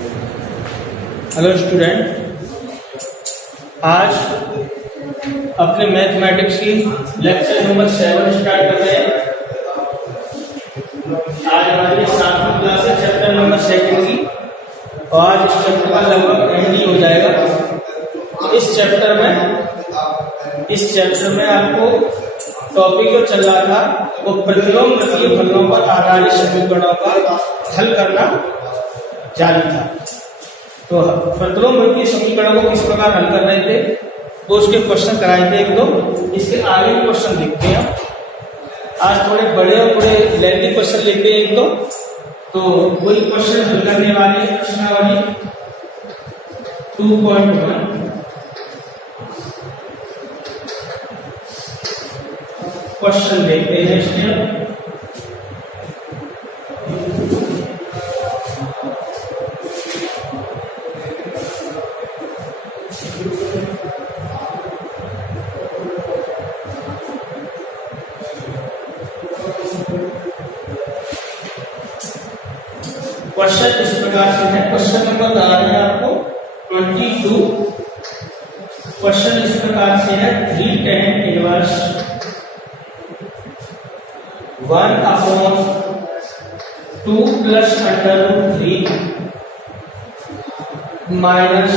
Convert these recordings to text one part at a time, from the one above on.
Hello student, आज अपने mathematics की लेक्चर नंबर 7 स्टार्ट कर रहे हैं। आज हमारी 7वीं क्लास है, चैप्टर नंबर 2 की, और आज इस चैप्टर का लगभग एंड ही हो जाएगा। इस चैप्टर में आपको टॉपिक जो चल रहा था वो प्रतिलोम गतीय फलनों पर आधारित समीकरणों का हल करना जारी था। तो प्रतिलोम गतीय समीकरणों को किस प्रकार हल कर रहे थे, तो उसके क्वेश्चन कराए थे एक दो। इसके आगे के क्वेश्चन देखते हैं। आज थोड़े बड़े और थोड़े लेंथी क्वेश्चन लेते हैं एक दो, तो वही क्वेश्चन हल करने वाले प्रश्नावली 2.1 क्वेश्चन देखते हैं। इसमें क्वेश्चन इस प्रकार से है। क्वेश्चन नंबर बता रहे हैं आपको 22। क्वेश्चन इस प्रकार से है, 3 tan inverse 1/2 plus √3 minus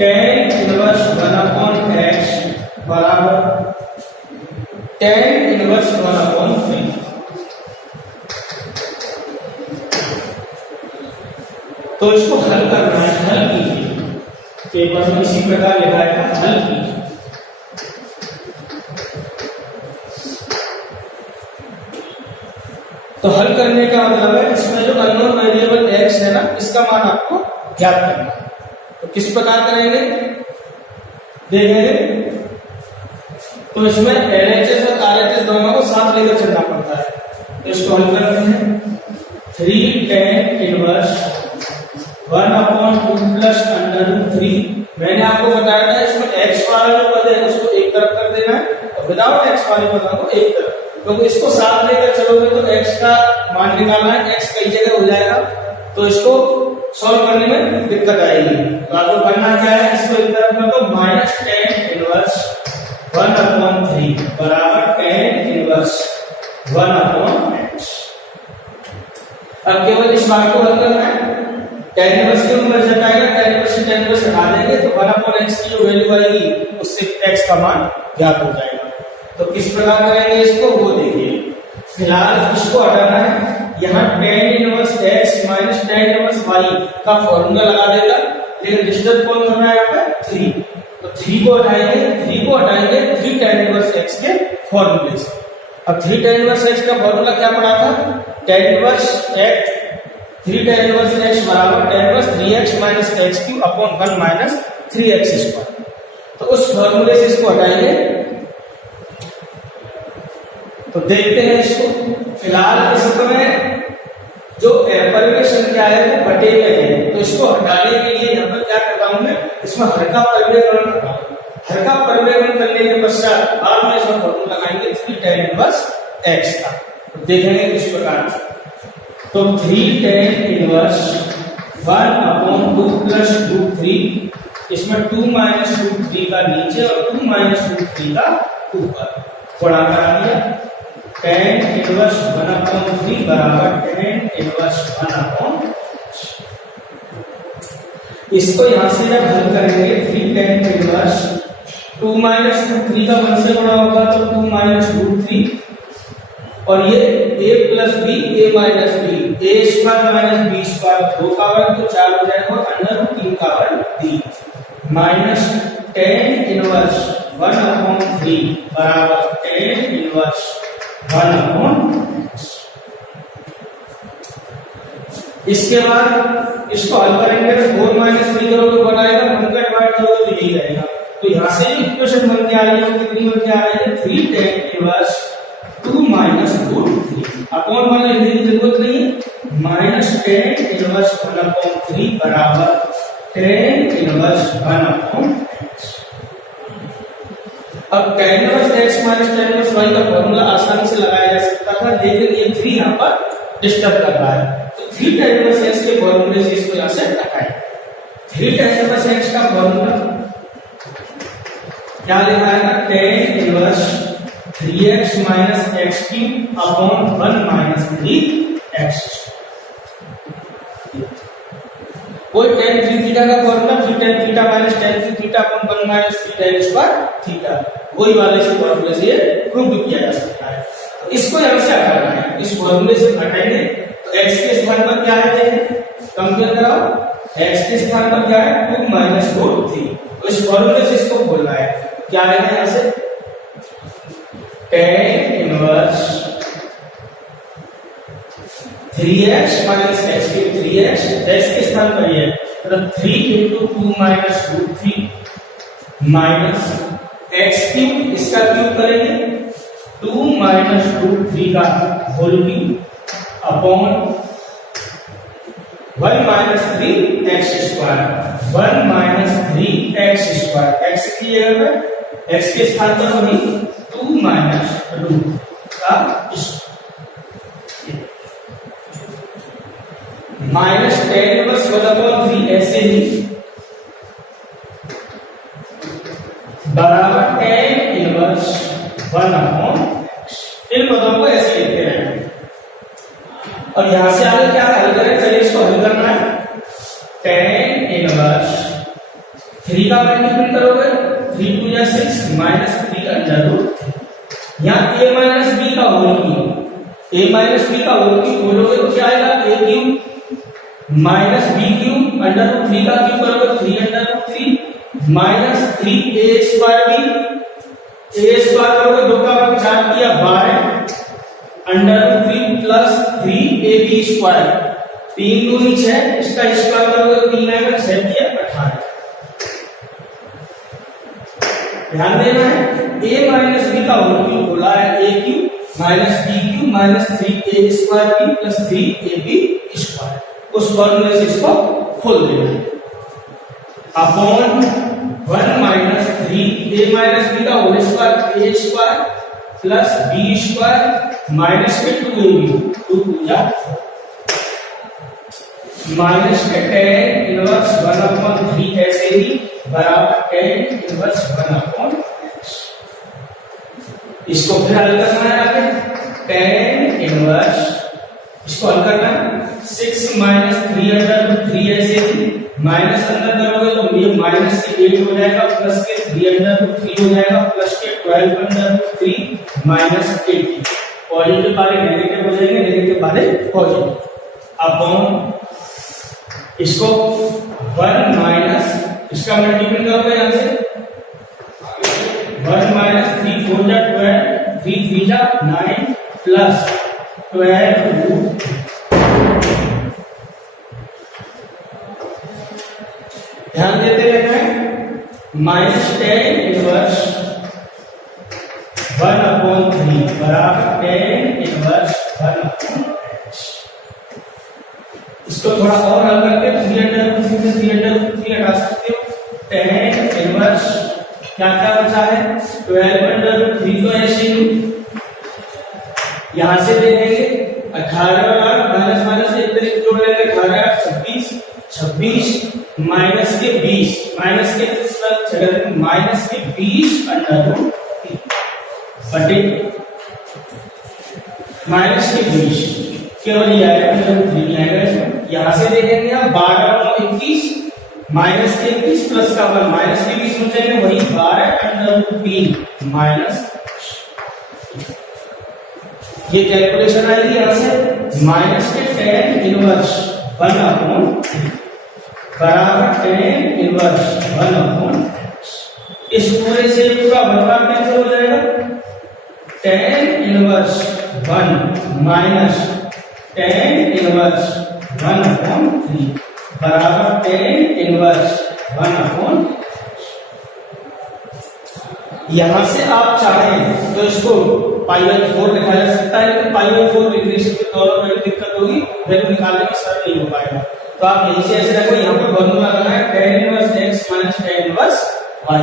tan inverse 1/x बराबर tan इनवर्स 1/3। तो इसको हल करना है, हल कीजिए। पेपर में इसी प्रकार लिखा है, हल कीजिए। तो हल करने का मतलब है इसमें जो अननोन वेरिएबल x है ना, इसका मान आपको ज्ञात करना है। तो किस प्रकार करेंगे देखेंगे। तो इसमें LHS और RHS दोनों को साथ लेकर चलना पड़ता है। तो इसको हल करते हैं। 3 tan इनवर्स 1/2 प्लस √3। मैंने आपको बताया था इसमें x वाला जो पद है उसको एक तरफ कर देना है और विदाउट x वाले पद को एक तरफ, क्योंकि इसको साथ लेकर चलोगे तो x का मान निकालना है, x कई जगह हो जाएगा, तो इसको सॉल्व करने में दिक्कत आएगी। तो आपको करना क्या है, इसको एक तरफ कर दो, माइनस tan इनवर्स 1/3 बराबर tan इनवर्स 1/x। अब केवल इस बात को हल करना है। tan इनवर्स के ऊपर जताएगा, tan इनवर्स से tan इनवर्स हटा देंगे तो 1/x की जो वैल्यू आएगी उससे x का मान ज्ञात हो जाएगा। तो किस प्रकार करेंगे इसको वो देखिए। फिलहाल इसको हटाना है। यहाँ tan inverse x minus tan inverse y का फॉर्मूला लगा देगा, लेकिन डिस्टर्ब कौन करना है यहाँ पे 3। तो 3 को हटाएंगे 3 tan इनवर्स x के फॉर्मूले से। अब 3 tan इनवर्स x का फॉर्मूला क्या पड़ा था, tan inverse x 3 tan inverse x बराबर tan inverse 3x minus x³ upon 1 minus 3x²। तो उस फॉर्मूले से इसको हटाएंगे। तो देखते हैं इसको। फिलहाल इस समय जो परिमेय संख्या है वो बटे में है, तो इसको हटाने के लिए यहाँ पर क्या करता हूं मैं, इसमें हर का परिमेयकरण करता हूं। हर का परिमेयकरण करने के पश्चात बाद में इसमें फॉर्मूला लगाएंगे 3 tan इनवर्स x का। तो देखेंगे किस प्रकार। तो 3 tan इनवर्स 1/2 प्लस √3, इसमें 2 माइनस √3 का नीचे और 2 माइनस √3 का ऊपर गुणा करा दिया। tan इनवर्स 1/3 बराबर tan इनवर्स 1/x। इसको यहां से जब हल करेंगे 3 tan इनवर्स 2 माइनस √3 का 1 से गुणा होगा तो 2 माइनस √3, और ये a plus b a minus b a² minus b², 2 का वर्ग तो 4 हो जाएगा, √3 का वर्ग 3 माइनस tan इनवर्स 1/3 बराबर tan इनवर्स 1/x। इसके बाद इसको हल करेंगे तो 4 माइनस 3 करोगे तो बनाएगा, 1 का डिवाइड करोगे तो यही रहेगा। तो यहां से इक्वेशन बन के आ रही है, कितनी बन के आ रही है, 3 tan इनवर्स 2 माइनस √3 अपॉन 1 लिखने की जरूरत नहीं है, माइनस tan इनवर्स 1/3 बराबर tan इनवर्स 1/x। अब tan inverse x minus tan inverse y का फॉर्मूला आसानी से लगाया जा सकता था, लेकिन ये 3 यहाँ पर डिस्टर्ब कर रहा है। तो 3 tan इनवर्स x के फॉर्मूले से इसको यहां से हटाएं। 3 tan इनवर्स x का फॉर्मूला क्या लिखा है? tan inverse 3x minus x cube upon 1 minus 3x। कोई tan 3 थीटा का formula 3 tan theta minus tan 3 theta upon 1 minus 3 tan square theta, वही वाले से फॉर्मूले से ये प्रूव किया जा सकता है। तो इसको यहां से हटाना है, इस फॉर्मूले से हटाएंगे तो x के स्थान पर क्या है? कंपेयर कराओ, x के स्थान पर क्या है? 2 minus root 3। तो इस फॉर्मूले से इसको खोलना है, क्या आएगा यहां से? tan inverse 3x minus x के 3x के स्थान पर ये मतलब 3 into 2 minus root 3 minus x cube, इसका क्यूब करेंगे 2 minus root 3 का whole cube upon 1 minus 3 x square 1 minus 3 x square. x की जगह पर x के स्थान पर वही 2 minus root का माइनस tan इनवर्स 1/3 ऐसे ही बराबर tan इनवर्स 1/x। इन पदों को ऐसे लिखते रहेंगे और यहां से आगे क्या हल करें? चलिए इसको हल करना है। tan इनवर्स 3 का मल्टीपल करोगे 3 2 या 6 माइनस 3 अंडर रूट। यहां a माइनस b का whole cube, a minus b का होल क्यूब बोलोगे तो क्या आएगा? a cube minus b cube under root 3 का क्यूब करोगे 3 under root 3 minus 3 a square b, a square करोगे 2 का वर्ग 4 किया 12 under root 3 plus 3 a b square, 3 2 6, इसका स्क्वायर करोगे तो 3 आएगा 6 किया 18। ध्यान देना है a माइनस b का होल क्यूब बोला है a cube minus b cube minus 3 a square b plus 3 a b square. उस फॉर्मूले से इसको खोल देना है upon 1 minus 3 a minus b का whole square a square plus b square minus के 2ab 2 पूजा माइनस के tan इनवर्स 1/3 ऐसे ही बराबर tan इनवर्स 1/x। इसको फिर हल करना है आगे tan इनवर्स, इसको हल करना है 6 माइनस 3 अंडर रूट 3 ऐसे ही माइनस अंदर करोगे तो ये माइनस के 8 हो जाएगा प्लस के 3 अंडर रूट 3 हो जाएगा प्लस के 12 अंडर रूट 3 माइनस 8। पॉजिटिव वाले नेगेटिव हो जाएंगे, नेगेटिव वाले पॉजिटिव अपॉन इसको 1 माइनस इसका मल्टीपल करोगे यहां से 1 माइनस 3 4 जा 12 3 3 जा 9 प्लस 12 रूट। ध्यान देते रहना है माइनस tan इनवर्स 1/3 बराबर tan इनवर्स 1/x। इसको थोड़ा और हल करके 3 अंडर रूट 3 से 3 अंडर रूट 3 हटा सकते हो। tan इनवर्स क्या क्या बचा है 12 अंडर रूट 3 तो ऐसे ही यहां से देखेंगे 18 और माइनस माइनस एक तरीके जोड़ लेंगे 18 26 26 माइनस के 20 माइनस के माइनस के 20 अंडर रूट 3 बटे माइनस के 20 केवल ये आएगा अंडर रूट 3 आएगा इसमें। यहां से देखेंगे आप 12 और 21 माइनस के 21 प्लस का 1 माइनस के 20 हो जाएंगे वही 12 अंडर रूट 3 माइनस। ये कैलकुलेशन आएगी यहां से माइनस के tan इनवर्स 1/3 बराबर tan इनवर्स 1/x। इस पूरे से पूरा बराबर कैंसिल हो जाएगा tan inverse 1 minus tan inverse 1/3 बराबर tan इनवर्स 1/x। यहां से आप चाहें तो इसको π/4 लिखा जा सकता है, लेकिन π/4 लिखने से दोनों में दिक्कत होगी, वैल्यू निकालने में सरल नहीं हो पाएगा। तो आप यहीं से ऐसे रखो, यहाँ पर फॉर्मूला लगाना है tan inverse x minus tan inverse y।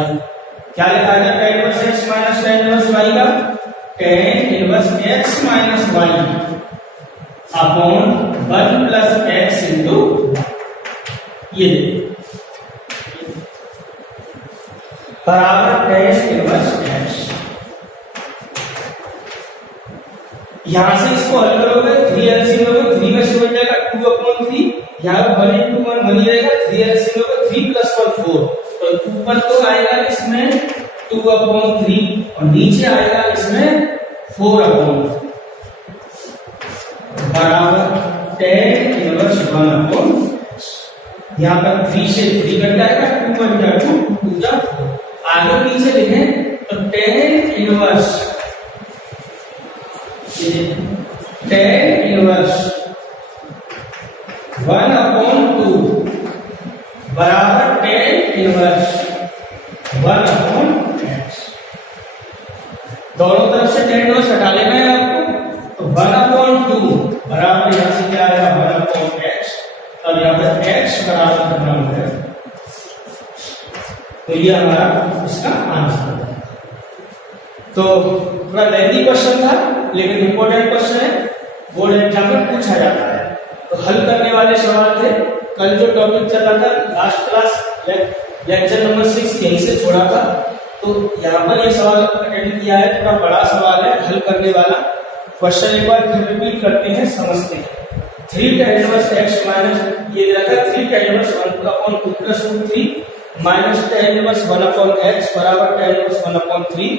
क्या लिखा है tan inverse x minus tan inverse y का tan inverse x minus y upon 1 plus x into ये बराबर टेन इनवर्स एक्स। यहां से इसको हल करोगे 3 एलसीएम लोगे 3 में से बच जाएगा 2/3, यहां पर 1 into 1 1 ही रहेगा, 3 एलसीएम लोगे 3 + 1 4, तो ऊपर तो आएगा इसमें 2/3 और नीचे आएगा इसमें 4/3 बराबर टेन इनवर्स 1/x। यहाँ पर 3 से 3 कट जाएगा, 2 बन जाएगा 2 जा 4। आगे पीछे लिखें तो टेन इनवर्स 1/2 बराबर टेन इनवर्स 1/x। दोनों तरफ से टेन इनवर्स हटा लेना है आपको, तो 1/2 बराबर यहां से क्या आएगा 1/x और यहाँ पर x बराबर कितना है, तो ये हमारा इसका आंसर है। तो थोड़ा लेंथी क्वेश्चन था लेकिन इंपॉर्टेंट क्वेश्चन है, बोर्ड एग्जाम में पूछा जाता है। तो हल करने वाले सवाल थे। कल जो टॉपिक चल रहा था लास्ट क्लास लेक्चर नंबर 6 यहीं से छोड़ा था, तो यहाँ पर ये सवाल अटेंड किया है। थोड़ा बड़ा सवाल है हल करने वाला। क्वेश्चन एक बार फिर रिपीट करते हैं, समझते हैं। 3 tan इनवर्स x माइनस ये रखा 3 tan inverse 1/2 plus 3 minus tan inverse 1/x बराबर tan इनवर्स 1/3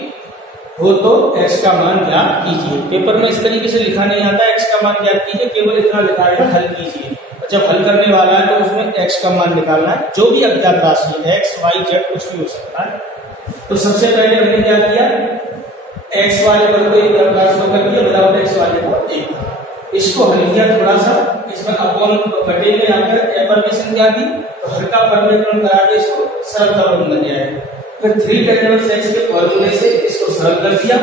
हो तो x का मान ज्ञात कीजिए। पेपर में इस तरीके से लिखा नहीं आता x का मान ज्ञात कीजिए, केवल इतना लिखा है हल कीजिए। जब हल करने वाला है तो उसमें x का मान निकालना है, जो भी अज्ञात राशि है x y z कुछ भी हो सकता है। तो सबसे पहले हमने क्या किया, x वाले पर को एक राशि को कर दिया, विदाउट x वाले को एक। इसको हल किया थोड़ा सा, इसमें अपॉन बटे में आकर एफर्मेशन क्या दी, तो हल्का परिवर्तन करा के इसको सरल का बन गया है। फिर 3 tan इनवर्स x के फॉर्मूले से इसको सरल कर दिया,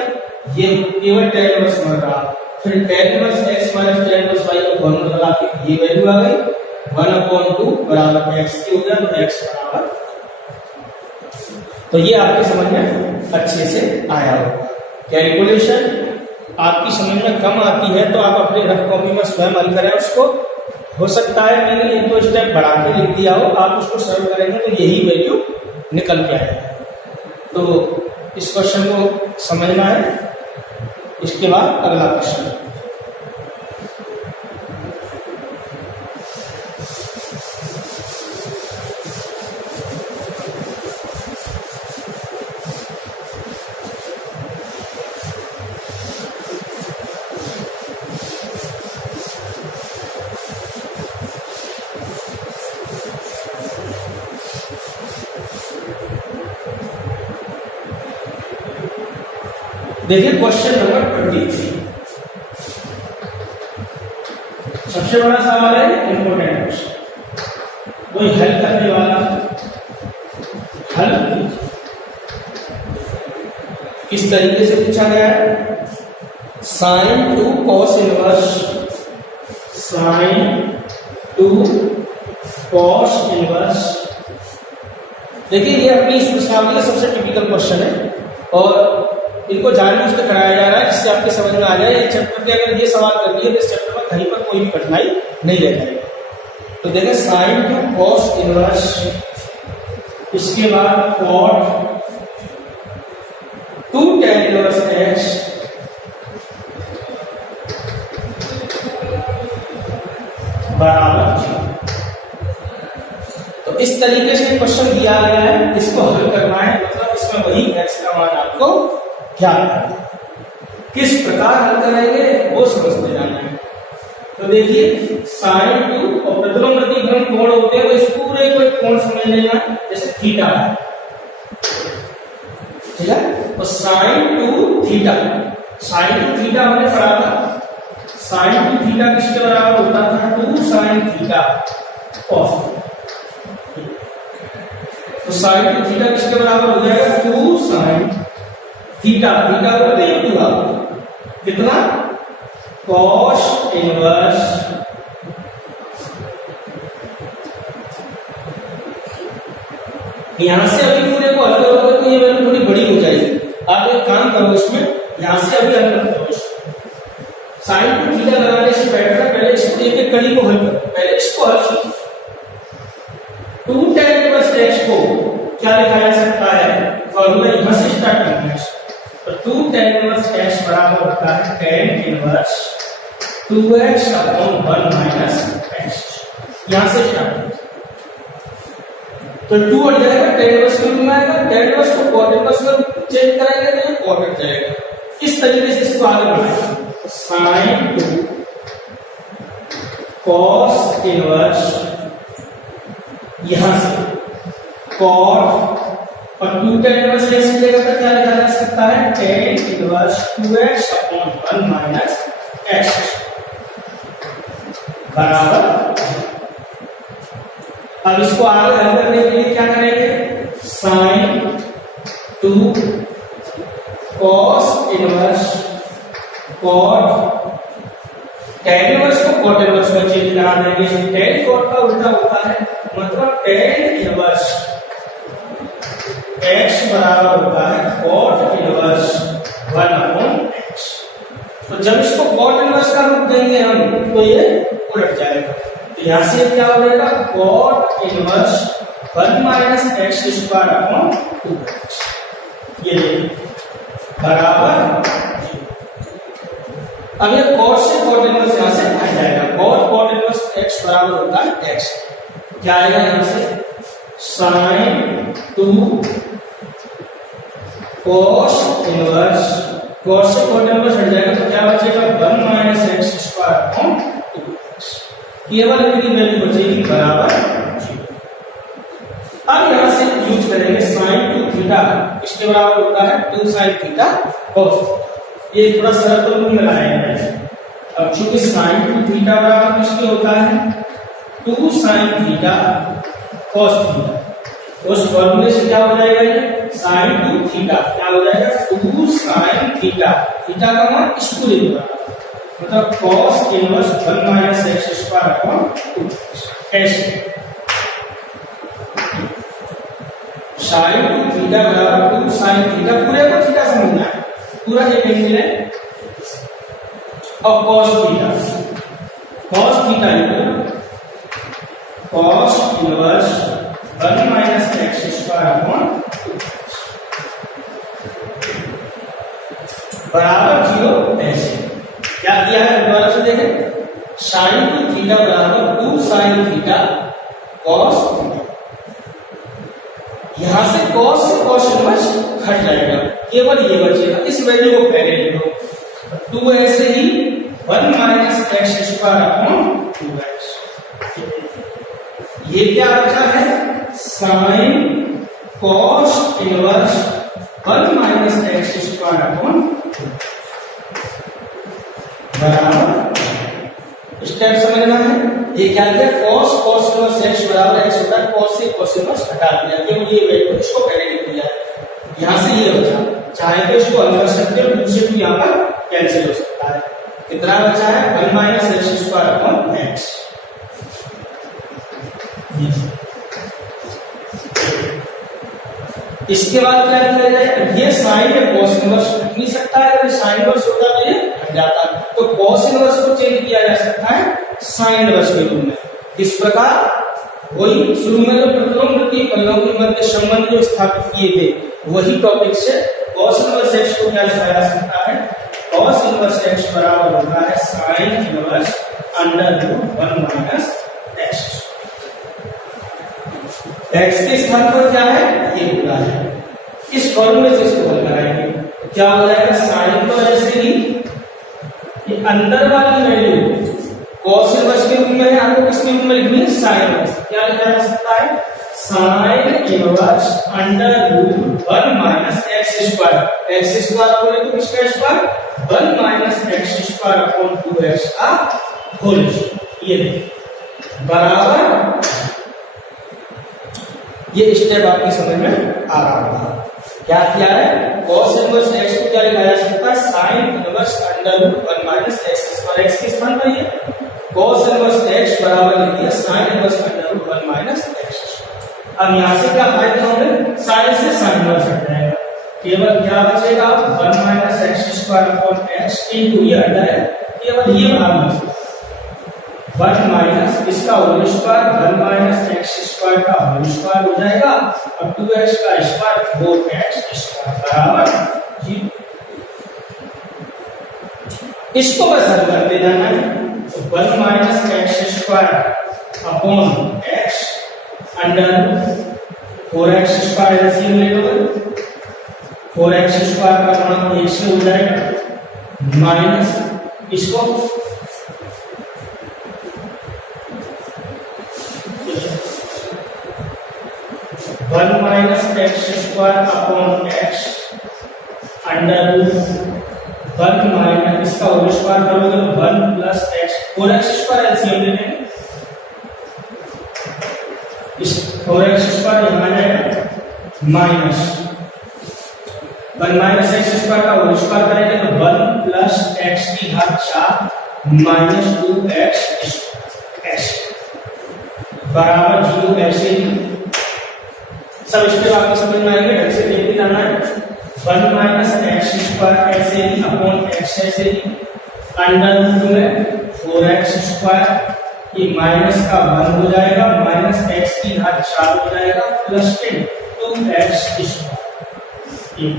ये केवल tan इनवर्स बन रहा। फिर tan inverse x minus tan inverse y का फॉर्मूला लगा के ये वैल्यू आ गई 1/2 बराबर x की हो गया, तो x बराबर। तो ये आपके समझ में अच्छे से आया होगा। कैलकुलेशन आपकी समझ में कम आती है तो आप अपने रफ कॉपी में स्वयं हल करें उसको। हो सकता है मैंने एक दो स्टेप बढ़ा के लिख दिया हो, आप उसको सरल करेंगे तो यही वैल्यू निकल के आएगा। तो इस क्वेश्चन को समझना है। इसके बाद अगला क्वेश्चन, देखिए क्वेश्चन नंबर 23 सबसे बड़ा सवाल है, इंपोर्टेंट क्वेश्चन। कोई हल करने वाला हल किस तरीके से पूछा गया है, sign to cos inverse, sign to cos inverse. देखिए ये अपनी इस प्रश्नावली का सबसे टिपिकल क्वेश्चन है और इनको जानबूझ कर कराया जा रहा है जिससे आपके समझ में आ जाए। एक चैप्टर के अगर ये सवाल कर दिए तो इस चैप्टर में कहीं पर कोई भी कठिनाई नहीं रह जाएगी। तो देखें साइन टू कॉस इनवर्स, इसके बाद cot to tan inverse x बराबर। तो इस तरीके से क्वेश्चन दिया गया है, इसको हल करना है, मतलब इसमें वही x का मान आपको क्या किस प्रकार हल करेंगे वो समझते जाना है। तो देखिए साइन टू और प्रतिलोम प्रतिघन कोण होते हैं, तो इस पूरे को एक कोण समझ लेना, जैसे थीटा है, ठीक है। तो sign to theta, sign to theta हमने पढ़ा था, साइन टू थीटा किसके बराबर होता था, 2 sin थीटा कॉस। तो साइन टू थीटा किसके बराबर हो जाएगा, 2 sin थीटा, थीटा को वैल्यू कितना, कॉस इनवर्स यहां से अभी पूरे को हल करोगे तो ये वैल्यू थोड़ी बड़ी हो जाएगी। आप एक काम करो, इसमें यहां से अभी हल करो, साइन टू थीटा लगाने से बेटर है पहले इसको एक एक कड़ी को हल करो, पहले इसको हल करो। 2 tan इनवर्स x को क्या लिखा जा सकता है, फॉर्मूला यहां से स्टार्ट करना है। तो 2 tan इनवर्स x बराबर होता है tan inverse 2x upon 1 minus x। यहां से स्टार्ट तो 2 हट जाएगा, tan इनवर्स के रूप में आएगा, tan इनवर्स को cot इनवर्स में चेंज करेंगे तो ये cot हट जाएगा। इस तरीके से इसको आगे बढ़ाएंगे। sin 2 cos इनवर्स यहां से cot और 2 tan इनवर्स x की जगह पर क्या लिखा जा सकता है, tan inverse 2x upon 1 minus x बराबर। अब इसको आगे हल करने के लिए क्या करेंगे, sin 2 cos inverse cot tan inverse को cot इनवर्स में चेंज करा देंगे। tan cot का उल्टा होता है, मतलब tan इनवर्स x बराबर होता है cot इनवर्स 1 अपॉन x। तो जब इसको cot इनवर्स का रूप देंगे हम तो ये उलट जाएगा। तो यहां से क्या हो जाएगा, cot inverse 1 minus x square upon 2x ये बराबर। अब ये cot से cot इनवर्स यहां से हट जाएगा। cot इनवर्स x बराबर होता है x। क्या आएगा यहां से, sin 2 cos इनवर्स, cos से cot इनवर्स हट जाएगा तो क्या बचेगा, 1 minus x square upon 2x। केवल इतनी वैल्यू बचेगी बराबर 0। अब यहां से यूज करेंगे sin 2 थीटा, इसके बराबर होता है 2 sin थीटा cos। ये थोड़ा सरल रूप में लाएंगे। अब चूंकि sin 2 थीटा बराबर किसके होता है, 2 sin थीटा cos थीटा। उस फॉर्मूले से क्या हो जाएगा, ये sin 2 थीटा क्या हो जाएगा, 2 sin थीटा, थीटा का मान इसको ले लो, मतलब cos inverse 1 minus x square upon 2x। ऐसे sin 2 थीटा बराबर 2 sin थीटा, पूरे को थीटा समझना है, पूरा एक एंगल है। और cos theta, cos theta cos inverse 1 minus x square upon 2x बराबर 0। ऐसे क्या किया है, दोबारा से देखें, sin 2 थीटा बराबर 2 sin थीटा cos थीटा। यहां से cos इनवर्स हट जाएगा, केवल ये बचेगा। इस वैल्यू को पहले लिख लो, 2 ऐसे ही 1 minus x square upon 2x। ये क्या बचा है, sin cos inverse 1 minus x square upon 2x बराबर। स्टेप समझना है, ये क्या किया, cos इनवर्स x बराबर x होता है, cos से cos इनवर्स हटा दिया, केवल ये वैल्यू इसको पहले लिख दिया। यहां से ये बचा, चाहे तो इसको हल कर सकते हो, दूसरे को यहां पर कैंसिल हो सकता है। कितना बचा है, 1 minus x square upon x। इसके बाद क्या किया जाए, ये sin है cos इनवर्स हट नहीं सकता है, अगर sin इनवर्स होता तो ये हट जाता, तो cos इनवर्स को चेंज किया जा सकता है sin इनवर्स के रूप में। इस प्रकार वही शुरू में जो प्रतिलोम की पल्लों के मध्य संबंध जो स्थापित किए थे, वही टॉपिक से cos इनवर्स x को क्या लिखा जा सकता है, cos इनवर्स x बराबर होता है sin inverse under root 1 minus x। x के स्थान पर क्या है, ये पूरा है। इस फॉर्मूले से इसको हल कराएंगे, क्या हो जाएगा, sin तो ऐसे ही ये अंदर वाली वैल्यू cos इनवर्स के रूप में है, आपको किसके रूप में लिखनी है, sin इनवर्स। क्या लिखा जा सकता है, sin inverse under root 1 minus x square. x square बोले तो किसका square, 1 minus x square upon 2x का होल स्क्वायर। ये बराबर, ये स्टेप आपकी समझ में आ रहा होगा। क्या किया है, cos इनवर्स x को क्या लिखा जा सकता है, sin inverse under root 1 minus x square. x के स्थान पर ये cos इनवर्स x बराबर लिख दिया sin inverse under root 1 minus x। अब यहां से क्या फायदा होंगे, sin से sin इनवर्स हट जाएगा, केवल क्या बचेगा, 1 minus x square upon x into ये हट जाएगा, केवल ये बराबर वन माइनस इसका whole square, one minus x square का होल स्क्वायर हो जाएगा, और 2x का स्क्वायर 4x स्क्वायर बराबर 0। इसको बस हल करते जाना है। तो one minus x square upon x under 4x square LCM ले लो, 4x स्क्वायर का गुणा 1 से हो जाएगा, माइनस इसको one minus x square upon x under one minus इसका होल स्क्वायर करोगे तो one plus x, 4x square LCM ले लेंगे, इस 4x स्क्वायर यहाँ आ जाएगा, minus one minus x square का होल स्क्वायर करेंगे तो वन प्लस एक्स की घात 4 माइनस 2x बराबर 0। ऐसे ही सब इसके आपको समझ में आएंगे, ढंग से देखते जाना है। वन माइनस एक्स स्क्वायर ऐसे ही अपॉन एक्स ऐसे ही अंडर रूट में 4x स्क्वायर, ये माइनस का 1 हो जाएगा, माइनस एक्स की घात 4 हो जाएगा, plus 2x square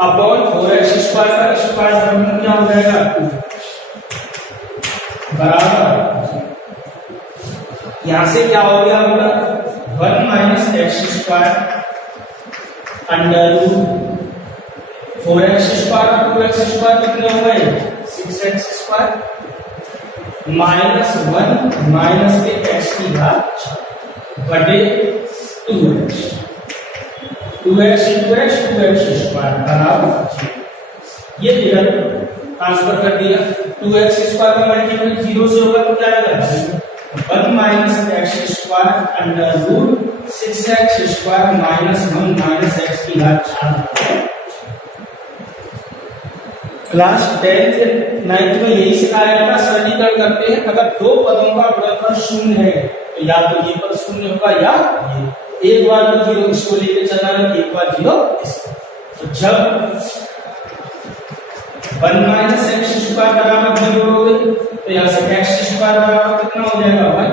upon 4x square का स्क्वायर मतलब क्या हो जाएगा 2x बराबर, यहां से क्या हो गया होगा one minus x square under root 4x square, 2x square कितने हो गए 6x स्क्वायर, माइनस 1 माइनस के x की घात बटे 2x, 2x into x 2x square बराबर, ये फिगर ट्रांसफर कर दिया, 2x स्क्वायर का मल्टीपल 0 से होगा तो क्या आएगा 1 minus x square under root 6x square minus 1 minus x की घात 4। क्लास 10th 9th में यही सिखाया था, सरलीकरण करते हैं। अगर दो पदों का गुणनफल शून्य है तो या तो ये पद शून्य होगा या ये, एक बार तो 0 इसको लेके चलना है, एक बार 0 इसको। तो जब 1 माइनस एक्स स्क्वायर बराबर 0 हो गई तो यहाँ से एक्स स्क्वायर बराबर कितना हो जाएगा 1,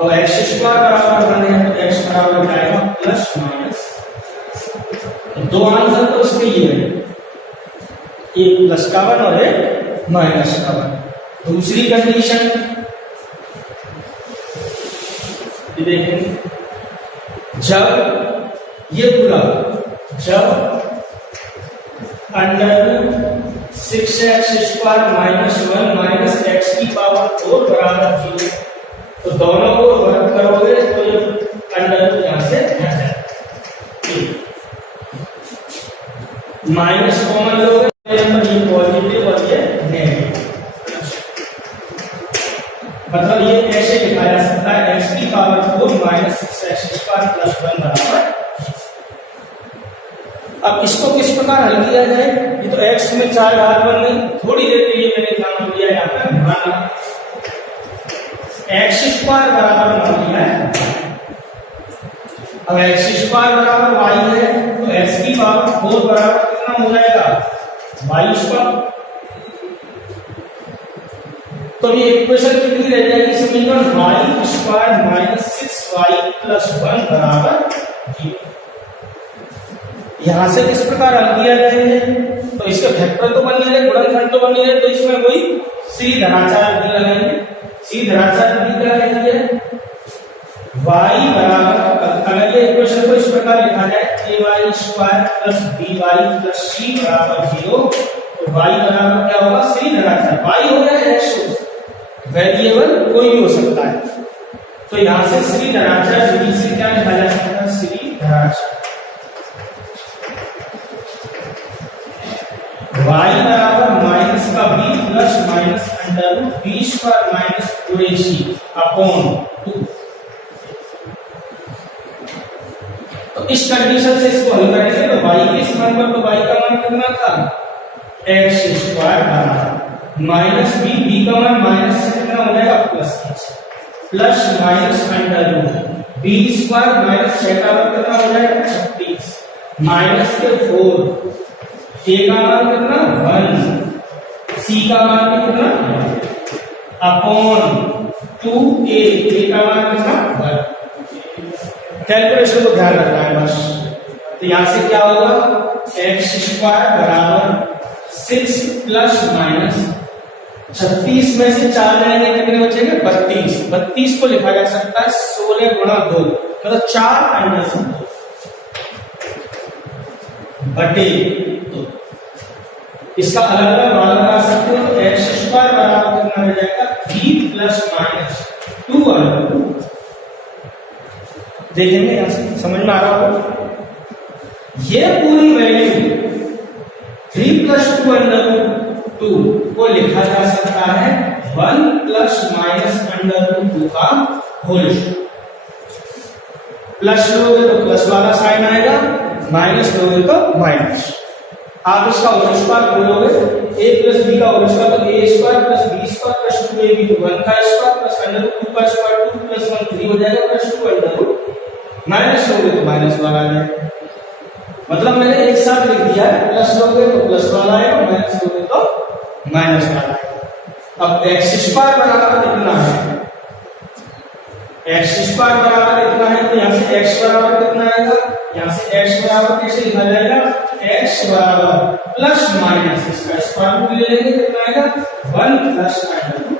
और एक्स स्क्वायर बराबर 1 है तो एक्स बराबर जाएगा प्लस माइनस, दो आंसर तो इसके ये है, एक प्लस का 1 और एक माइनस का 1। दूसरी कंडीशन देखें, जब ये पूरा जब under 6x square minus 1 minus x की पावर 4 बराबर 0, तो दोनों को वर्ग करोगे तो ये अंडर यहां से हट जाएगा, माइनस कॉमन लोगे तो ये पॉजिटिव और ये नेगेटिव, मतलब ये ऐसे लिखा जा सकता है x की power 4 minus 6x square plus 1 बराबर। अब इसको किस प्रकार हल किया जाए, ये तो x में 4 घात बन गई, थोड़ी देर के लिए मैंने काम किया यहाँ पर, x स्क्वायर बराबर मान लिया है, अब x स्क्वायर बराबर y है तो x की पावर 4 बराबर कितना हो जाएगा y स्क्वायर, तो ये इक्वेशन कितनी रह जाएगी समीकरण y square minus 6y plus 1 बराबर 0। यहां से किस प्रकार हल किया जाएगा, तो इसके फैक्टर तो बन नहीं रहे, गुणनखंड तो बन नहीं रहे, तो इसमें कोई सी धनाचार विधि लगाएंगे। सी धनाचार विधि क्या कहती है, y बराबर, अगर ये इक्वेशन को इस प्रकार लिखा जाए ay square plus by plus c बराबर 0, तो y बराबर क्या होगा सी धनाचार, y हो या x हो, वेरिएबल कोई भी हो सकता है, तो यहां से श्री धनाचार विधि से क्या लिखा जा सकता है, श्री धनाचार y बराबर माइनस का b plus minus under root b square minus 4ac upon 2। तो इस कंडीशन से इसको हल करेंगे तो y के स्थान पर तो y का मान कितना था x स्क्वायर बराबर माइनस b का मान माइनस से कितना हो जाएगा plus h plus minus under root b square minus 6 का मान कितना हो जाएगा 36 माइनस के 4, a का मान कितना 1, c का मान कितना, अपॉन 2a, a का मान कितना 1। कैलकुलेशन को ध्यान रखना है बस। तो यहां से क्या होगा, एक्स स्क्वायर बराबर 6 प्लस माइनस 36 में से 4 जाएंगे कितने बचेंगे 32। 32 को लिखा जा सकता है 16 गुणा 2, मतलब 4 अंडर 2 बटे 2। इसका अलग अलग मान लगा सकते हो। तो एक्स स्क्वायर बराबर कितना हो जाएगा 3 प्लस माइनस 2 अंडर 2। देखेंगे यहां से समझ में आ रहा होगा। ये पूरी वैल्यू 3 प्लस 2 अंडर 2 को लिखा जा सकता है 1 प्लस माइनस अंडर 2 का होल स्क्वायर। प्लस लोगे तो प्लस वाला साइन आएगा, माइनस लोगे तो माइनस। आप इसका होल स्क्वायर बोलोगे a प्लस b का होल स्क्वायर, तो a square plus b square plus 2ab, तो 1 का स्क्वायर प्लस अंडर 2 का स्क्वायर 2 प्लस 1 3 हो जाएगा, प्लस 2 अंडर 2। माइनस लोगे तो माइनस वाला आ जाएगा। मतलब मैंने एक साथ लिख दिया है, प्लस लोगे तो प्लस वाला आएगा, माइनस लोगे तो माइनस वाला आएगा। अब एक्स स्क्वायर बराबर कितना है, एक्स स्क्वायर बराबर इतना है, तो यहाँ से एक्स बराबर कितना आएगा, यहाँ से एक्स बराबर कैसे लिखा जाएगा, एक्स बराबर प्लस माइनस इसका स्क्वायर रूट ले लेंगे, कितना आएगा 1 प्लस अंडर 2।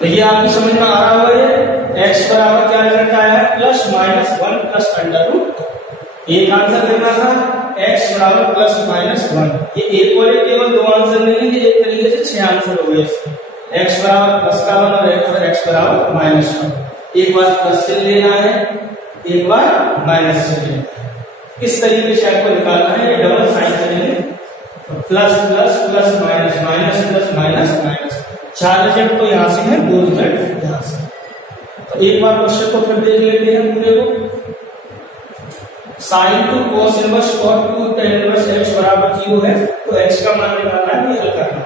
तो ये आपकी समझ में आ रहा होगा। एक्स बराबर क्या रहता है plus minus 1 plus under root. एक आंसर देना था x बराबर प्लस माइनस 1। ये एक और केवल 2 आंसर नहीं है, एक तरीके से 6 आंसर हो गए। x बराबर प्लस का 1 और x बराबर माइनस 1। एक बार प्लस से लेना है, एक बार माइनस से लेना है। इस तरीके से आपको निकालना है। ये डबल साइन से लेंगे, plus plus plus minus minus plus minus minus. 4 result तो यहाँ से है, 2 रिजल्ट यहाँ से। तो एक बार क्वेश्चन को फिर देख लेते हैं पूरे को। sin 2 cos inverse cot 2 tan inverse x बराबर 0 है, तो x का मान निकालना है, हल करना है।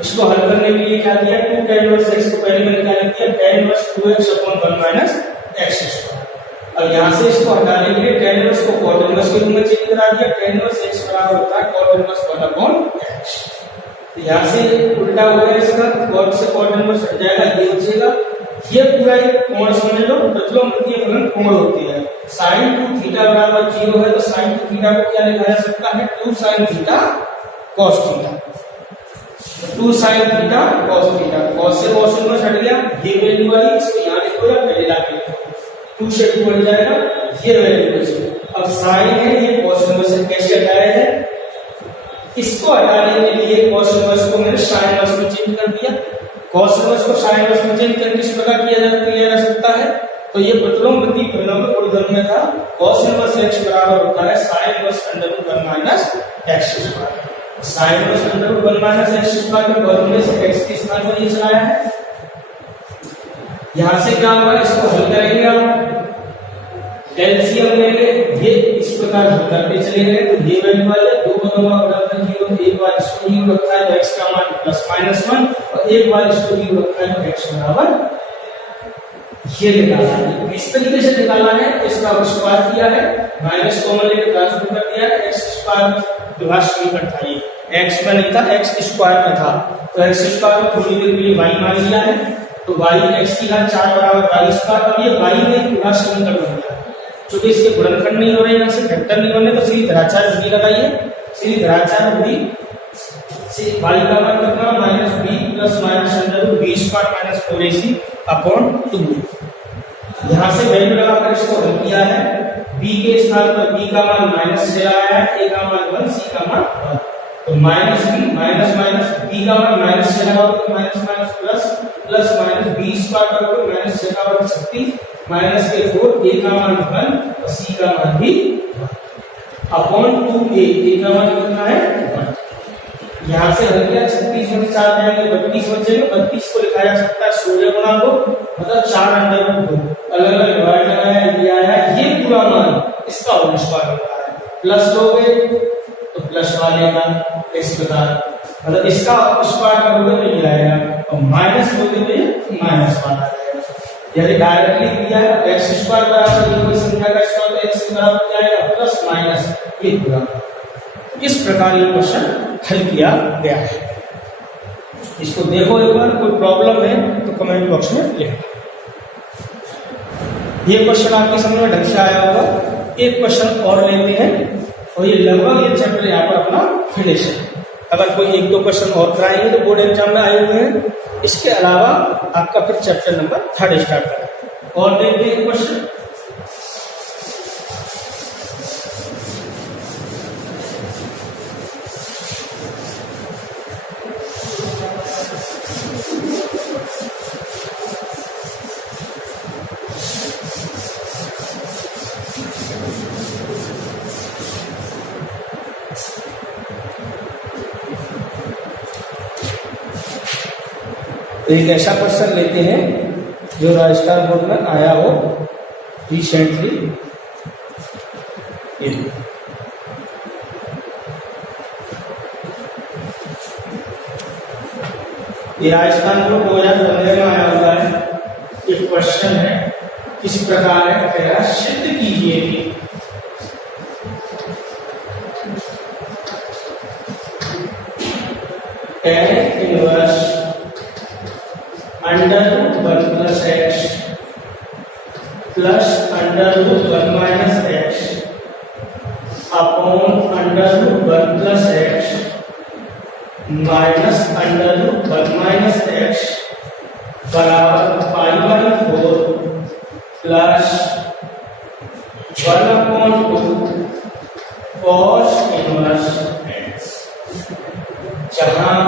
इसको हल करने के लिए क्या किया, 2 tan इनवर्स x को पहले मैंने क्या किया, tan inverse 2x upon 1 minus x square. अब यहाँ से इसको हटाने के लिए tan इनवर्स को cot इनवर्स के रूप में चेंज करा दिया। tan इनवर्स x बराबर होता है cot इनवर्स 1 अपॉन x। तो यहाँ से उल्टा हो गया इसका, cot से cot इनवर्स हट जाएगा, ये बचेगा। ये पूरा एक कोण समझ लो, प्रत्याम्नाय फलन कोण होती है। sin 2 थीटा बराबर 0 है, तो sin 2 थीटा को क्या लिखा जा सकता है 2 sin theta cos theta. 2 sin theta cos theta, cos से cos इनवर्स हट गया, ये वैल्यू वाली इसको यहां लिखो या पहले लाके लिखो, 2 से 2 बढ़ जाएगा, ये वैल्यू बचेगी। अब sin है, ये cos इनवर्स से कैसे हटाया है, इसको हटाने के लिए cos इनवर्स को मैंने sin इनवर्स में चेंज कर दिया। cos इनवर्स को sin इनवर्स में चेंज करके इस प्रकार किया जा सकता है। तो ये प्रतिलोमबद्ध फलनों के गुणधर्म में था, cos इनवर्स x बराबर होता है sin inverse under root 1 minus x square. sin inverse under root 1 minus x square के वर्ग में से x के स्थान पर ये चलाया है। यहां से क्या होगा, इसको हल करेंगे आप, एलसीएम लेंगे, ये इस प्रकार हल करते चले गए। तो ये वैल्यू वाले 2 बराबर 0, एक बार इसको 0 रखा है तो x का मान प्लस माइनस 1, और एक बार इसको 0 रखा है तो x बराबर ये निकाला है। इस तरीके से निकाला है, इसका स्क्वायर किया है, माइनस कॉमन लेकर ट्रांसफर कर दिया है, x स्क्वायर विभाजक में था, ये x में नहीं था, x स्क्वायर में था, तो x स्क्वायर को थोड़ी देर के लिए y मान लिया है, तो y x की घात 4 बराबर y स्क्वायर। अब ये y में विभाजक बन गया, क्योंकि इसके गुणनखंड नहीं हो रहे, यहाँ से फैक्टर नहीं बने, तो सीधी धराचार विधि लगाइए। सीधी धराचार विधि से y का मान कितना minus b plus minus under root b square minus 4ac upon 2। यहाँ से वैल्यू लगाकर इसको हल किया है, b के स्थान पर b का मान माइनस 6 आया है, a का मान 1, c का मान 1, तो minus b minus minus b का मान माइनस 6 लगाओ तो minus minus plus plus minus b square करोगे माइनस 6 का वर्ग 36 माइनस के 4, a का मान 1 और c का मान भी 1 अपॉन 2a का मान कितना है 1। यहाँ से हल किया, 36 में 4 जाएंगे 32 बचेंगे, 32 को लिखा जा सकता है 16 गुणा 2, मतलब 4 अंडर रूट 2। अलग अलग डिवाइड लगाया, ये आया, ये पूरा मान इसका होल स्क्वायर होता है। प्लस लोगे तो प्लस वाले का इस प्रकार, मतलब इसका स्क्वायर करोगे तो ये आएगा, और माइनस लोगे तो ये माइनस वाला आएगा। यदि डायरेक्टली दिया है x स्क्वायर बराबर कोई संख्या का स्क्वायर, तो x के बराबर क्या आएगा प्लस माइनस ये पूरा। इस प्रकार ये क्वेश्चन हल किया गया है। इसको देखो एक बार, कोई प्रॉब्लम है तो कमेंट बॉक्स में लिखो। ये क्वेश्चन आपके समझ में ढंग से आया होगा। एक क्वेश्चन और लेते हैं और ये लगभग ये चैप्टर यहाँ पर अपना फिनिश है। अगर कोई एक दो क्वेश्चन और कराएंगे तो बोर्ड एग्जाम में आए हुए हैं। इसके अलावा आपका फिर चैप्टर नंबर 3 स्टार्ट करें। और देखते हैं क्वेश्चन। एक ऐसा क्वेश्चन लेते हैं जो राजस्थान बोर्ड में आया हो रिसेंटली। ये राजस्थान बोर्ड 2015 में आया हुआ है। एक क्वेश्चन है, किस प्रकार है, कह रहा सिद्ध कीजिए कि tan inverse under root 1 plus x plus under root 1 minus x upon under root 1 plus x minus under root 1 minus x बराबर π/4 प्लस 1/2 cos इनवर्स एक्स, जहां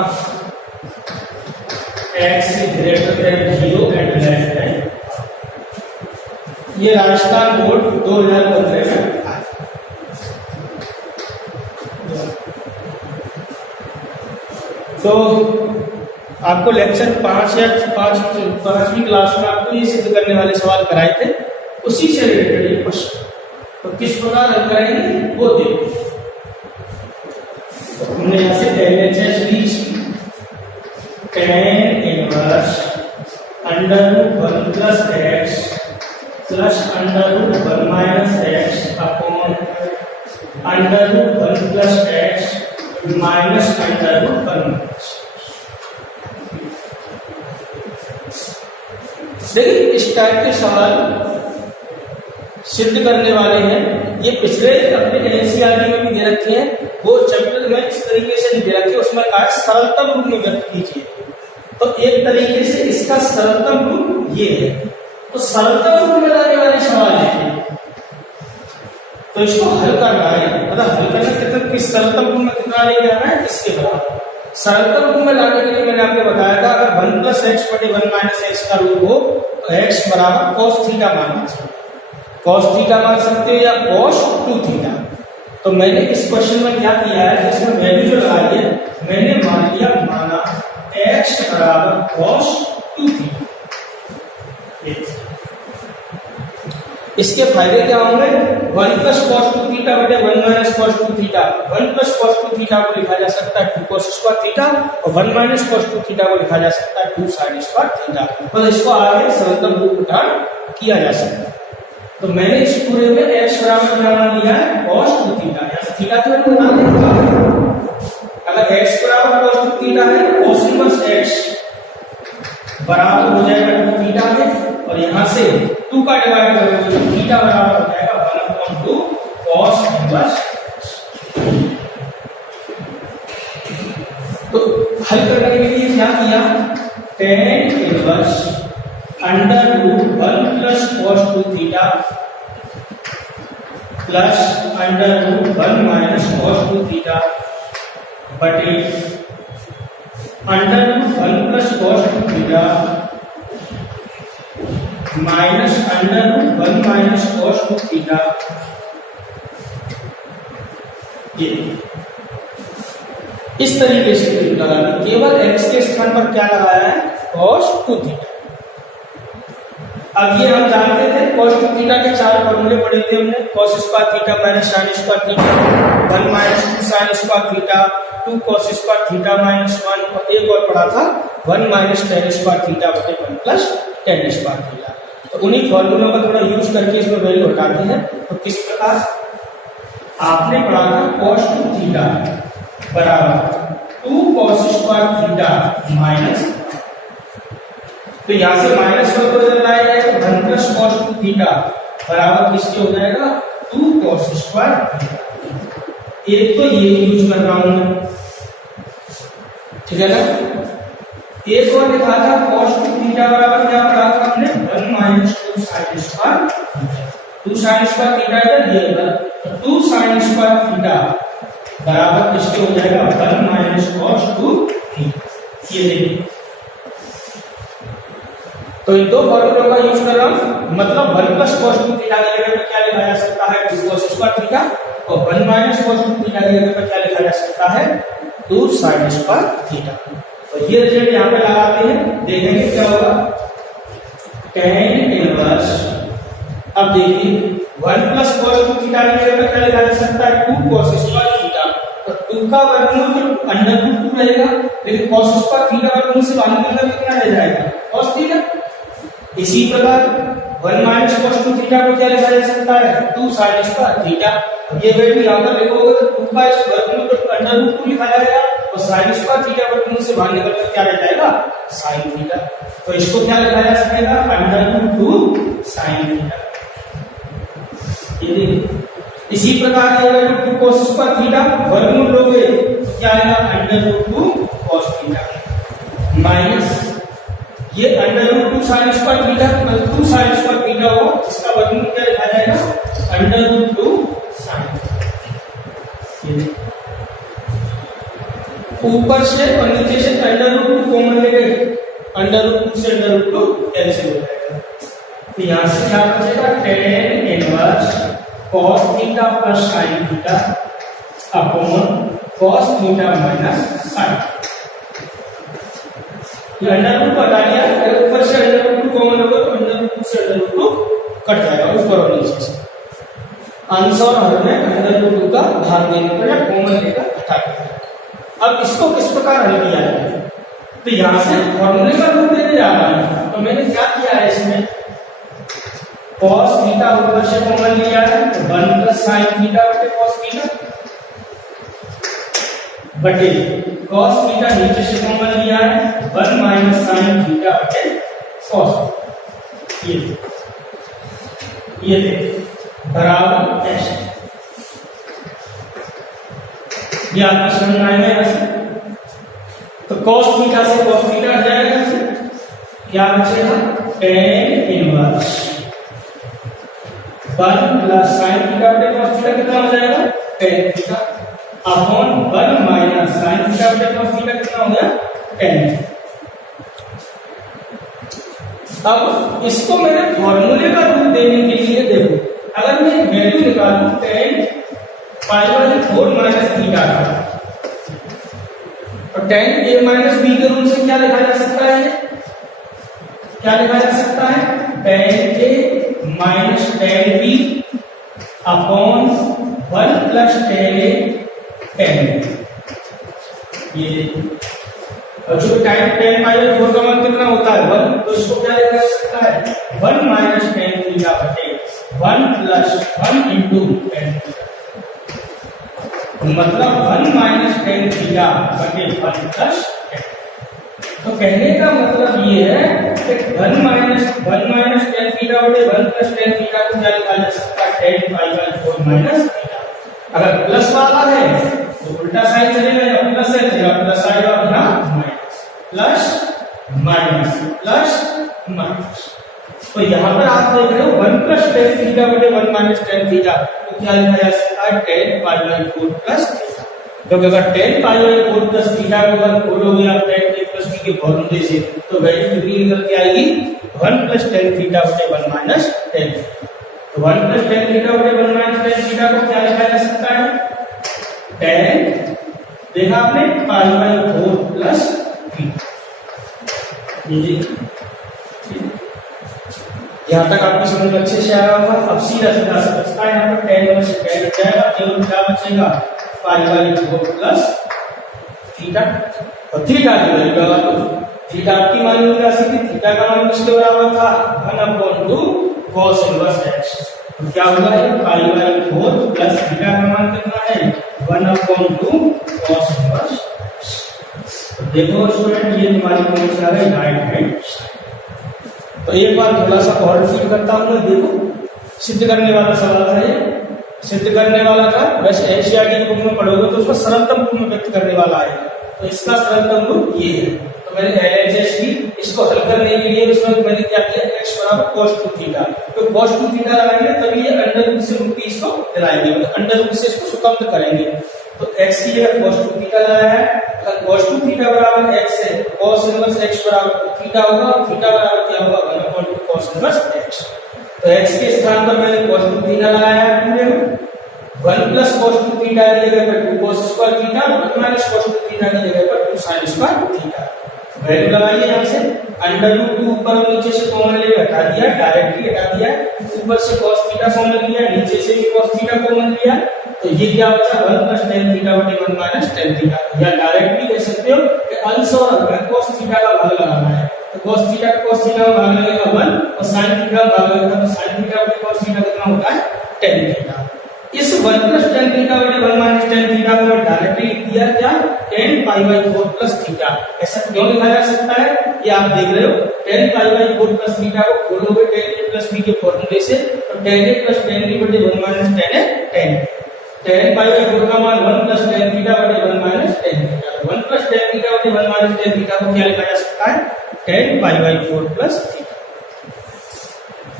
x greater than 0 and less than. ये Rajasthan board 2015 में आया। तो आपको lecture 5 या 5वीं class में आपको ये सिद्ध करने वाले सवाल कराए थे, उसी से रिलेटेड ये क्वेश्चन। तो किस प्रकार हल करेंगे वो देखिए। तो हमने यहां से LHS ली, tan inverse under root 1 plus x plus under root 1 minus x upon under root 1 plus x minus under root 1 minus. देखिए इस टाइप के सवाल सिद्ध करने वाले हैं। ये पिछले अपने NCERT में भी दे रखे हैं, वो चैप्टर में इस तरीके से दे रखे, उसमें कहा सरलतम रूप में व्यक्त कीजिए। तो एक तरीके से इसका सरलतम रूप ये है। तो सरलतम रूप में लाने वाले सवाल है, तो इसको हल करना है। मतलब हल करने के तक किस सरलतम रूप में कितना ले जाना है, इसके बराबर। सरलतम रूप में लाने के लिए मैंने आपको बताया था, अगर 1 प्लस एक्स बटे 1 माइनस एक्स का रूप हो तो एक्स बराबर cos थीटा मानना चाहिए। cos थीटा मान सकते हो या cos 2 थीटा। तो मैंने इस क्वेश्चन में क्या किया है, इसमें वैल्यू जो लगाई है मैंने मान लिया, माना x बराबर cos 2 थीटा। इसके फायदे क्या होंगे, 1 प्लस cos 2 थीटा बटे 1 minus cos 2 theta. 1 plus cos 2 theta को लिखा जा सकता है 2 cos स्क्वायर थीटा, और 1 माइनस cos 2 थीटा को लिखा जा सकता है 2 sin स्क्वायर थीटा। तो इसको आगे सरलतम रूप प्रदान किया जा सकता है। तो मैंने इस पूरे में x बराबर क्या मान लिया है, cos 2 थीटा। यहाँ थीटा तो मैंने बता दिया। अगर x बराबर cos 2 थीटा है, cos इनवर्स x बराबर हो जाएगा 2 थीटा है, और यहाँ से 2 का डिवाइड करोगे तो थीटा बराबर हो जाएगा 1/2 cos इनवर्स। तो हल करने के लिए क्या किया, tan inverse under root 1 plus cos 2 theta plus under root 1 minus cos 2 theta बटे under root 1 plus cos 2 theta minus under root 1 minus cos 2 theta. ये इस तरीके से लगा, केवल x के स्थान पर क्या लगाया है, cos 2 थीटा। अब ये हम जानते थे cos 2 थीटा के 4 फॉर्मूले पढ़े थे हमने, cos square theta minus sin square theta, 1 minus 2 sin square theta, 2 cos square theta minus 1, और एक और पढ़ा था 1 माइनस tan स्क्वायर थीटा बटे 1 प्लस tan स्क्वायर थीटा। तो उन्हीं फॉर्मूलों का थोड़ा यूज करके इसमें वैल्यू हटाते हैं। तो किस प्रकार आपने पढ़ा था cos 2 थीटा बराबर 2 cos स्क्वायर थीटा माइनस, तो यहां से माइनस को बदल लाया जाए तो 1 प्लस cos 2 थीटा बराबर किसके हो जाएगा 2 cos स्क्वायर थीटा। एक तो ये यूज कर रहा हूं मैं, ठीक है ना। एक और लिखा था cos 2 थीटा बराबर क्या पढ़ा था हमने 1 minus 2 sin square theta. 2 sin square theta इधर ये इधर, तो 2 sin स्क्वायर थीटा बराबर किसके हो जाएगा 1 माइनस cos 2 थीटा। ये देखिए, तो इन दो फॉर्मूलों का यूज कर रहा हूं, मतलब 1 प्लस cos 2 थीटा की जगह पर क्या लिखा जा सकता है 2 cos स्क्वायर थीटा, और 1 माइनस cos 2 थीटा की जगह पर क्या लिखा जा सकता है 2 sin स्क्वायर थीटा। तो ये रिजल्ट यहाँ पे लगाते हैं, देखेंगे क्या होगा tan इनवर्स। अब देखिए 1 प्लस cos 2 थीटा की जगह पर क्या लिखा जा सकता है 2 cos स्क्वायर थीटा, तो 2 का वर्गमूल तो अंडर रूट 2 रहेगा, लेकिन cos स्क्वायर थीटा वर्गमूल से बाहर निकलकर कितना रह जाएगा cos थीटा। इसी प्रकार 1 माइनस cos 2 थीटा को क्या लिखा जा सकता है 2 sin स्क्वायर थीटा। ये वैल्यू यहाँ पर लिखोगे तो 2 का वर्गमूल तो अंडर रूट 2 लिखा जाएगा, और sin स्क्वायर थीटा वर्गमूल से बाहर निकलकर क्या रह जाएगा sin थीटा। तो इसको क्या लिखा जा सकेगा अंडर रूट 2 sin थीटा। ये देखिए, इसी प्रकार ये वैल्यू 2 cos स्क्वायर थीटा वर्गमूल लोगे तो क्या आएगा under root 2 cos theta minus ये under root 2 sin square theta, 2 sin square theta हो इसका वर्गमूल क्या लिखा जाएगा अंडर रूट 2 sin। ऊपर से और नीचे से अंडर रूट 2 कॉमन ले गए, अंडर रूट 2 से अंडर रूट 2 कैंसिल हो जाएगा, तो यहां से क्या बचेगा tan inverse cos theta plus sin theta upon cos theta minus sin। ये अंडर रूट हटा लिया, ऊपर से अंडर रूट 2 कॉमन होगा तो अंडर रूट 2 से अंडर रूट 2 कट जाएगा ऊपर और नीचे से। अंश और हर में अंडर रूट 2 का भाग देने पर या कॉमन लेकर हटा दिया। अब इसको किस प्रकार हल किया जाए, तो यहां से फॉर्मूले का रूप देने जा रहा है, तो मैंने क्या किया है इसमें cos थीटा ऊपर से कॉमन लिया है तो 1 प्लस sin थीटा बटे cos थीटा बटे cos थीटा नीचे से कॉमन लिया है 1 माइनस sin थीटा बटे cos। ये बराबर ऐसे ये आपकी समझ में आएगा। तो cos थीटा से cos थीटा हट जाएगा, क्या बचेगा tan inverse 1 plus sin theta बटे cos थीटा कितना हो जाएगा tan theta upon 1 minus sin theta बटे cos थीटा कितना हो गया tan। अब इसको मैंने फॉर्मूले का रूप देने के लिए देखो, अगर मैं वैल्यू निकालूं tan pi by 4 minus theta का, और tan a माइनस बी के रूप से क्या लिखा जा सकता है, क्या लिखा जा सकता है tan a minus tan b upon 1 plus tan a tan b। ये और जो tan पाई बाई 4 का मान कितना होता है 1, तो इसको क्या लिखा जा सकता है 1 माइनस tan थीटा बटे 1 प्लस 1 इंटू tan थीटा, मतलब 1 माइनस tan थीटा बटे 1 प्लस tan। तो कहने का मतलब ये है कि 1 माइनस tan थीटा बटे 1 प्लस tan थीटा को क्या लिखा जा सकता है tan pi by 4 minus theta. अगर प्लस वाला है तो उल्टा साइन चलेगा, या प्लस है तो या प्लस आएगा या minus, plus minus plus minus. तो यहाँ पर आप देख रहे हो 1 प्लस tan थीटा बटे 1 माइनस tan थीटा, तो क्या लिखा जा सकता है tan pi by 4 plus theta. क्योंकि अगर tan pi by 4 plus theta को अगर खोलोगे आप tan a प्लस b के फॉर्मूले से, तो वैल्यू कितनी निकल के आएगी 1 प्लस tan थीटा बटे 1 माइनस tan थीटा। तो 1 प्लस tan थीटा बटे 1 माइनस tan थीटा को क्या लिखा जा सकता है tan, देखा आपने पाई बाई 4 प्लस थीटा। यहाँ तक आपकी समझ अच्छे से आ रहा होगा। अब सीधा सीधा से बचता है यहाँ पर tan में से tan हट जाएगा, केवल क्या बचेगा पाई बाई 4 प्लस थीटा। और थीटा की वैल्यू लगा दो, थीटा आपकी मालूम राशि थी, थीटा का मान किसके बराबर था 1/2 cos इनवर्स x। तो क्या होगा ये पाई बाई 4 प्लस थीटा का मान कितना है 1/2 cos इनवर्स। तो देखो स्टूडेंट ये तुम्हारी कौन सा है राइट हैंड। तो एक बार थोड़ा सा और रिपीट करता हूँ, देखो सिद्ध करने वाला सवाल था ये, सिद्ध करने वाला था। वैसे एनसीईआरटी बुक में पढ़ोगे तो उसको सरलतम रूप में व्यक्त करने वाला है, तो इसका सरलतम रूप ये है। तो मैंने एलएचएस की इसको हल करने के लिए इसमें मैंने क्या किया x बराबर cos 2 थीटा, तो cos 2 थीटा लगाएंगे तभी ये अंडर रूट से रूट इसको दिलाएंगे, मतलब अंडर रूट से इसको स्वतंत्र करेंगे। तो x की जगह cos 2 थीटा लगाया है, अगर cos 2 थीटा बराबर x है cos इनवर्स x बराबर थीटा होगा, और थीटा बराबर क्या होगा 1/2 cos इनवर्स x। तो x के स्थान पर मैंने cos 2 थीटा लगाया है पूरे में, 1 प्लस cos 2 थीटा की जगह पर 2 cos square theta, 1 minus cos 2 theta की जगह पर 2 sin स्क्वायर थीटा। वैल्यू लगाइए यहाँ से, अंडर रूट 2 ऊपर और नीचे से कॉमन ले हटा दिया, डायरेक्टली हटा दिया, ऊपर से cos थीटा कॉमन लिया, नीचे से भी cos थीटा कॉमन लिया, तो ये क्या बचा 1 प्लस tan थीटा बटे 1 माइनस tan थीटा। या डायरेक्टली कह सकते हो कि अंश और हर में cos थीटा का भाग लगाना है, तो cos थीटा का भाग लगेगा 1 और sin थीटा का भाग लगेगा, तो sin थीटा बटे cos थीटा कितना होता है tan थीटा। इस 1 प्लस tan थीटा बटे 1 माइनस tan थीटा को डायरेक्टली दिया क्या tan pi by 4 plus theta. ऐसा क्यों लिखा जा सकता है ये आप देख रहे हो, tan pi by 4 plus theta को खोलोगे tan a प्लस b के फॉर्मूले से, तो tan a plus tan b बटे 1 minus tan a tan tan pi by 4 का मान 1 प्लस tan थीटा बटे 1 minus tan theta, 1 plus tan theta बटे 1 माइनस tan थीटा को क्या लिखा जा सकता है tan pi by 4 plus theta.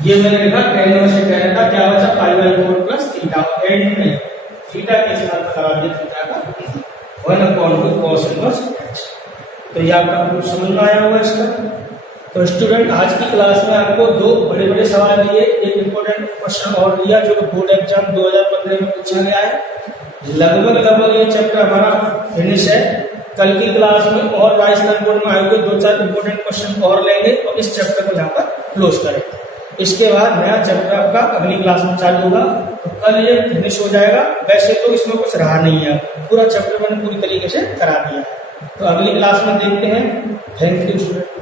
ये मैंने लिखा tan इनवर्स tan का क्या बचा pi by 4 plus theta, and में थीटा के स्थान पर लगा दिया थीटा का 1/2 cos इनवर्स x। तो ये आपका प्रूफ समझ में आया होगा इसका। तो स्टूडेंट आज की क्लास में आपको दो बड़े बड़े सवाल दिए, एक इंपॉर्टेंट क्वेश्चन और दिया जो बोर्ड एग्जाम 2015 में पूछा गया है। लगभग ये चैप्टर हमारा फिनिश है। कल की क्लास में और राजस्थान बोर्ड में आयोगे 2-4 इंपॉर्टेंट क्वेश्चन और लेंगे और इस चैप्टर को यहाँ पर क्लोज करेंगे। इसके बाद नया चैप्टर आपका अगली क्लास में चालू होगा, तो कल ये फिनिश हो जाएगा। वैसे तो इसमें कुछ रहा नहीं है, पूरा चैप्टर मैंने पूरी तरीके से करा दिया है। तो अगली क्लास में देखते हैं। Thank you student.